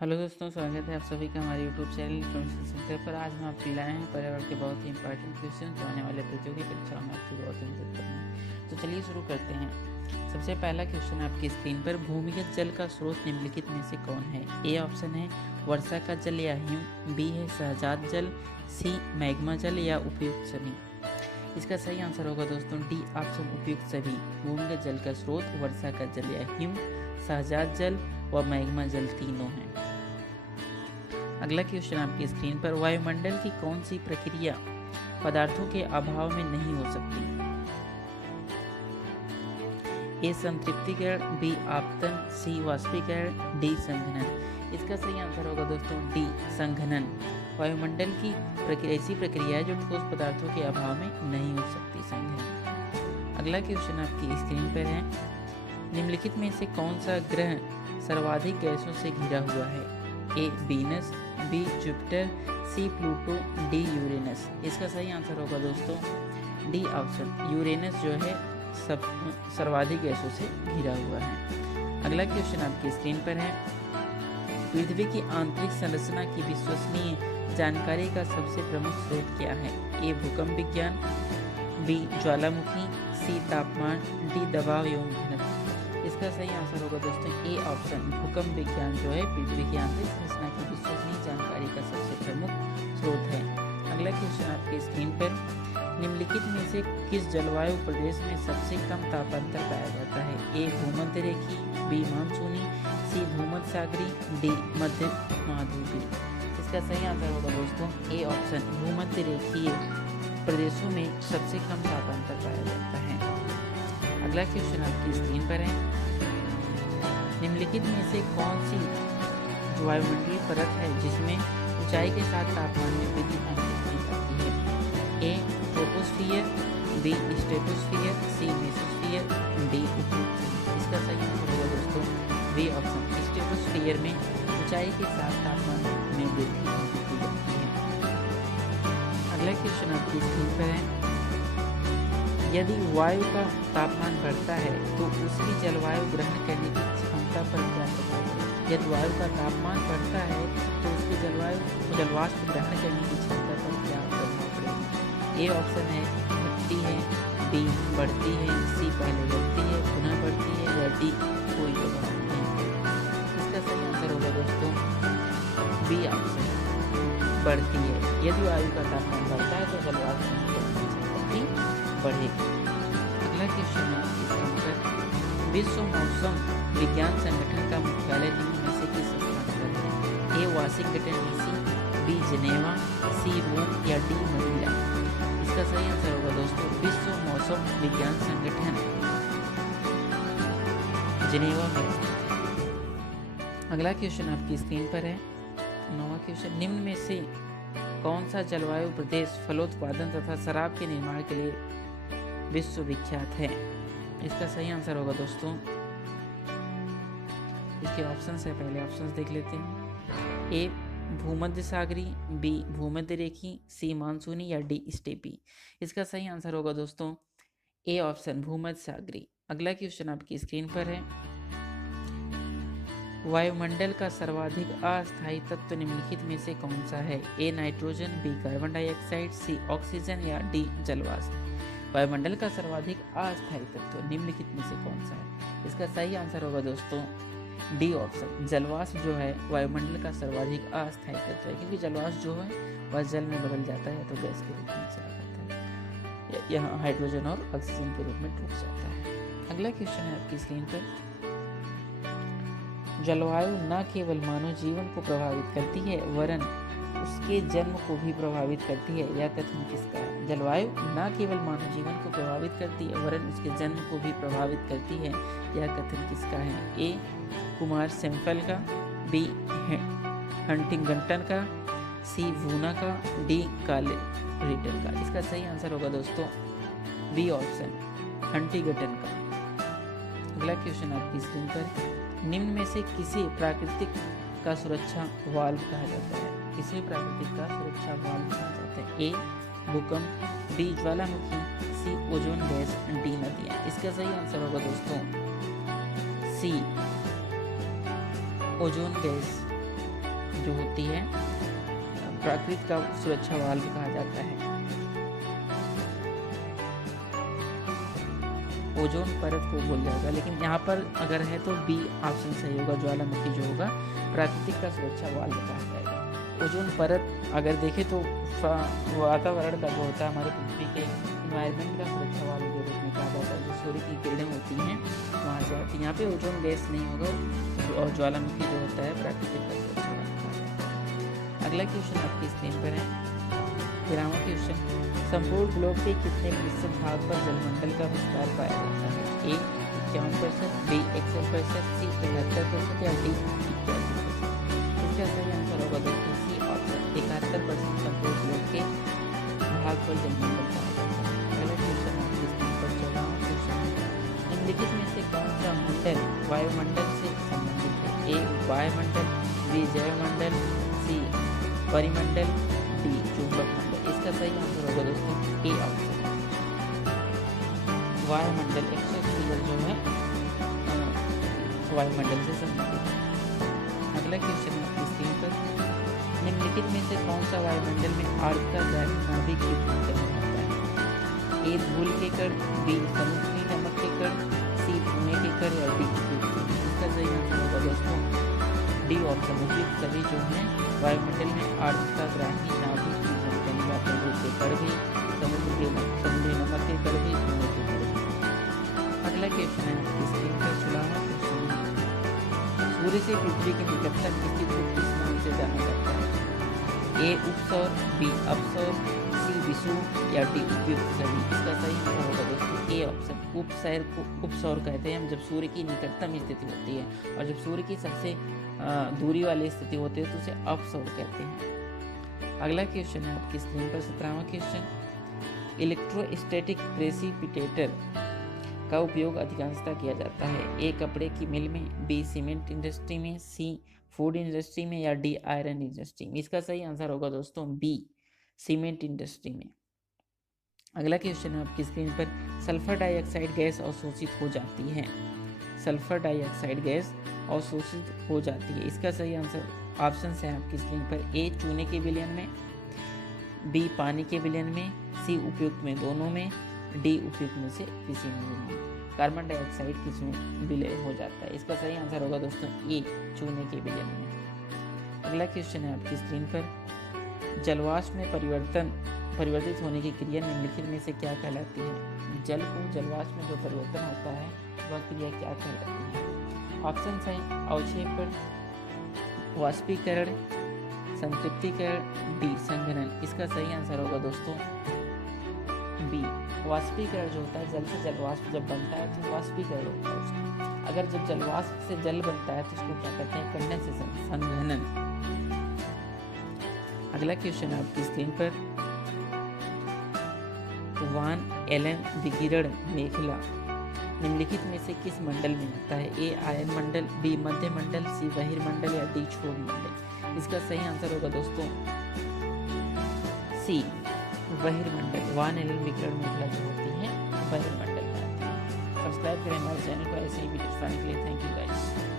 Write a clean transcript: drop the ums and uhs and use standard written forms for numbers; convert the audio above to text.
Hello दोस्तों, स्वागत है आप सभी का हमारे यूट्यूब चैनल इन्फॉर्मेशन सेंटर पर। आज हम आपके लाए हैं पर्यावरण के बहुत ही इंपॉर्टेंट क्वेश्चन जो आने वाले प्रतियोगी परीक्षाओं में आपकी बहुत ही मदद करेंगे। तो चलिए शुरू करते हैं। सबसे पहला क्वेश्चन आपकी स्क्रीन पर, भूमिगत जल का स्रोत निम्नलिखित में से कौन है? ए ऑप्शन है वर्षा का जल या हिम, बी है सहजात जल, सी मैग्मा जल या उपयुक्त सभी। इसका सही आंसर होगा दोस्तों डी ऑप्शन उपयुक्त सभी। भूमिगत जल का स्रोत वर्षा का जल या हिम, सहजात जल व मैग्मा जल तीनों हैं। अगला क्वेश्चन आपकी स्क्रीन पर, वायुमंडल की कौन सी प्रक्रिया पदार्थों के अभाव में नहीं हो सकती? ए संतृप्तिकरण, बी आपतन, सी वाष्पीकरण, डी संघनन। इसका सही आंसर होगा दोस्तों डी संघनन। वायुमंडल की ऐसी प्रक्रिया है जो ठोस पदार्थों के अभाव में नहीं हो सकती, संघनन। अगला क्वेश्चन आपकी स्क्रीन पर है, निम्नलिखित में से कौन सा ग्रह सर्वाधिक गैसों से घिरा हुआ है? ए वीनस, बी जुपिटर, सी प्लूटो, डी यूरेनस। इसका सही आंसर होगा दोस्तों डी ऑप्शन यूरेनस जो है सर्वाधिक गैसों से घिरा हुआ है। अगला क्वेश्चन आपकी स्क्रीन पर है, पृथ्वी की आंतरिक संरचना की विश्वसनीय जानकारी का सबसे प्रमुख स्रोत क्या है? ए भूकंप विज्ञान, बी ज्वालामुखी, सी तापमान, डी दबाव एवं घनत्व। इसका सही आंसर होगा दोस्तों ए ऑप्शन भूकंप विज्ञान जो है पृथ्वी की आंतरिक संरचना की विश्वसनीय जानकारी का सबसे प्रमुख स्रोत है। अगला क्वेश्चन आपकी स्क्रीन पर, निम्नलिखित में से किस जलवायु प्रदेश में सबसे कम तापांतर पाया जाता है? ए भूमध्य रेखी, बी मानसूनी, सी भूमध्य सागरी, डी मध्य महाद्वीपीय। इसका सही आंसर होगा दोस्तों ए ऑप्शन भूमध्य रेखीय प्रदेशों में सबसे कम तापांतर पाया जाता है। अगला क्वेश्चन आपकी स्क्रीन पर है, निम्नलिखित में से कौन सी वायुमंडलीय परत है जिसमें ऊंचाई के साथ तापमान में वृद्धि महसूस की जाती है? ए ट्रोपोस्फियर, बी स्ट्रेटोस्फियर, सी मेसोस्फियर, डी उपयुक्त। इसका सही आंसर होगा दोस्तों बी ऑप्शन स्ट्रेटोस्फियर में ऊंचाई के साथ तापमान में वृद्धि महसूस की जाती है। अगला क्वेश्चन आपकी स्क्रीन पर है, यदि वायु का तापमान बढ़ता है तो उसकी जलवायु ग्रहण करने की क्षमता पर क्या प्रभाव पड़ेगा? यदि वायु का तापमान बढ़ता है तो उसकी जलवाष्प ग्रहण करने की क्षमता पर क्या प्रभाव पड़ेगा? ए ऑप्शन है घटती है, बी बढ़ती है, सी पहले घटती है पुनः बढ़ती है, या डी कोई प्रभाव नहीं। इसका सही आंसर होगा दोस्तों बी ऑप्शन बढ़ती है। यदि वायु का तापमान बढ़ता है तो जलवाष्प ग्रहण करने की क्षमता भी बढ़ेगी। अगला क्वेश्चन है आपकी स्क्रीन पर, विश्व मौसम विज्ञान संगठन का मुख्यालय निम्न में से किस स्थान पर है? ए वाशिंगटन डीसी, बी जिनेवा, सी रोम, या डी मनीला। इसका सही आंसर होगा दोस्तों विश्व मौसम विज्ञान संगठन जिनेवा में स्थित है। अगला क्वेश्चन आपकी स्क्रीन पर है, 9वां क्वेश्चन, निम्न में से कौन सा जलवायु प्रदेश फलोत्पादन तथा शराब के निर्माण के लिए विश्व विख्यात है? इसका सही आंसर होगा दोस्तों, इसके ऑप्शंस है, पहले ऑप्शंस देख लेते हैं। ए भूमध्य सागरी, बी भूमध्य रेखी, सी मानसूनी, या डी स्टेपी। इसका सही आंसर होगा दोस्तों ए ऑप्शन भूमध्य सागरी। अगला क्वेश्चन आपकी स्क्रीन पर है, वायुमंडल का सर्वाधिक अस्थायी तत्व निम्नलिखित में से कौन सा है? A nitrogen, B carbon dioxide, C oxygen, या डी जलवाष्प। वायुमंडल का सर्वाधिक अस्थायी तत्व निम्नलिखित में से कौन सा है? इसका सही आंसर होगा दोस्तों डी ऑप्शन जलवाष्प जो है वायुमंडल का सर्वाधिक अस्थायी तत्व है, क्योंकि जलवाष्प जो है वह जल में बदल जाता है तो गैस के रूप में चला जाता है, यहाँ हाइड्रोजन और ऑक्सीजन के रूप में टूट जाता है। अगला क्वेश्चन है आपकी स्क्रीन पर, जलवायु न केवल मानव जीवन को प्रभावित करती है वरन उसके जन्म को भी प्रभावित करती है, यह कथन किसका है? जलवायु न केवल मानव जीवन को प्रभावित करती है वरन उसके जन्म को भी प्रभावित करती है, यह कथन किसका है? ए कुमार सैमुअल का, बी हंटिंगटन का, सी वूना का, डी कार्ल रिटल का। इसका सही आंसर होगा दोस्तों बी ऑप्शन हंटिंगटन का। अगला क्वेश्चन आपकी स्क्रीन पर, निम्न में से किसे प्राकृतिक का सुरक्षा वाल्व कहा जाता है? किसे प्राकृतिक का सुरक्षा वाल्व कहा जाता है? ए भूकंप, बी ज्वालामुखी, सी ओजोन गैस, डी नदियाँ। इसका सही आंसर होगा दोस्तों सी ओजोन गैस जो होती है प्राकृतिक का सुरक्षा वाल्व कहा जाता है। ओजोन परत को बोल जाएगा, लेकिन यहाँ पर अगर है तो बी ऑप्शन सही होगा, ज्वालामुखी जो होगा प्राकृतिक का सुरक्षा वाल्व कहा जाएगा। ओजोन परत अगर देखें तो वातावरण का जो होता है हमारे पृथ्वी के इन्वायरमेंट का सुरक्षा वाल्व के रूप में कहा जाता है। जो सूर्य की किरणें होती हैं वहाँ से आती है। यहाँ पे ओजोन गैस नहीं होगा और ज्वालामुखी जो होता है प्राकृतिक का सुरक्षा वाल्व कहा जाता है। अगला क्वेश्चन आपकी स्क्रीन पर है 13वां क्वेश्चन, संपूर्ण ग्लोब के कितने प्रतिशत भाग पर जलमंडल का विस्तार पाया जाता है? ए 51%, बी 61%, सी 73% या डी 81%? इसका सही आंसर होगा दोस्तों सी ऑप्शन 71% संपूर्ण ग्लोब के भाग पर जलमंडल पाया जाता है। अगला क्वेश्चन आपकी स्क्रीन पर 14वां क्वेश्चन है, निम्नलिखित में से कौन सा मंडल वायुमंडल से संबंधित है? ए वायुमंडल, बी जैवमंडल, सी परिमंडल, डी चुंबक मंडल? इसका सही आंसर होगा दोस्तों ए ऑप्शन वायुमंडल। एक्सोस्फीयर जो है वायुमंडल से संबंधित है। अगला क्वेश्चन है आपकी स्क्रीन पर, निम्नलिखित में से कौन सा वायुमंडल में आर्द्रता गैस नाभिक की भूमिका निभाता है? ए धूल के कण, बी समुद्री नमक के कण, सी धुएं के कण या डी उपयुक्त कण? इसका सही आंसर होगा दोस्तों डी ऑप्शन उपयुक्त सभी जो है वायुमंडल में आर्द्रता ग्राही नाभिक की भूमिका निभाते हैं। के कण भी, समुद्री नमक के कण भी, धुएं के कण भी। अगला क्वेश्चन है आपकी स्क्रीन पर 16वां क्वेश्चन है, सूर्य से पृथ्वी की निकटतम स्थिति को किस नाम से जाना जाता है? ए उपसौर, बी अपसौर, सी विषुव या डी उपयुक्त सभी? इसका सही आंसर होगा दोस्तों ए ऑप्शन उपसौर को उपसौर कहते हैं हम जब सूर्य की निकटतम स्थिति होती है, और जब सूर्य की सबसे दूरी वाली स्थिति होती है तो उसे अपसौर कहते हैं। अगला क्वेश्चन है आपकी स्क्रीन पर 17वां क्वेश्चन, इलेक्ट्रोस्टैटिक प्रेसिपिटेटर का उपयोग अधिकांशतः किया जाता है? ए कपड़े की मिल में, बी सीमेंट इंडस्ट्री में, सी फूड इंडस्ट्री में या डी आयरन इंडस्ट्री में? इसका सही आंसर होगा दोस्तों बी सीमेंट इंडस्ट्री में। अगला क्वेश्चन है आपकी स्क्रीन पर, सल्फर डाइऑक्साइड गैस अवशोषित हो जाती है? सल्फर डाइऑक्साइड गैस अवशोषित हो जाती है। इसका सही आंसर ऑप्शन है आपकी स्क्रीन पर, ए चूने के विलयन में, बी पानी के विलयन में, सी उपयुक्त में दोनों में, डी उपयुक्त में से किसी में भी नहीं। कार्बन डाइऑक्साइड किसमें विलय हो जाता है? इसका सही आंसर होगा दोस्तों ए चूने के विलयन में। अगला क्वेश्चन है आपकी स्क्रीन पर, जलवाष्प में परिवर्तित होने की क्रिया निम्नलिखित में से क्या कहलाती है? जल को जलवाष्प में जो परिवर्तन होता है वह क्रिया क्या कहलाती है? ऑप्शन है अवक्षेपण, वाष्पीकरण, संतृप्तिकरण, डी संघनन? इसका सही आंसर होगा दोस्तों बी वाष्पीकरण जो होता है, जल से जलवाष्प जब बनता है तो वाष्पीकरण होता है उसका। अगर जब जलवाष्प से जल बनता है तो उसको क्या कहते हैं? कंडेंसेशन, संघनन। अगला क्वेश्चन है आपकी स्क्रीन पर, वान एलन विकिरण मेखला निम्नलिखित में से किस मंडल में आता है? ए आयन मंडल, बी मध्य मंडल, सी बहिर्मंडल या डी क्षोभ मंडल? इसका सही आंसर होगा दोस्तों सी बहिर्मंडल। वान एलन विकिरण मेखला जो होती है बहिर्मंडल में आती है। सब्सक्राइब करें हमारे चैनल को ऐसे ही वीडियो पाने के लिए। Thank you guys.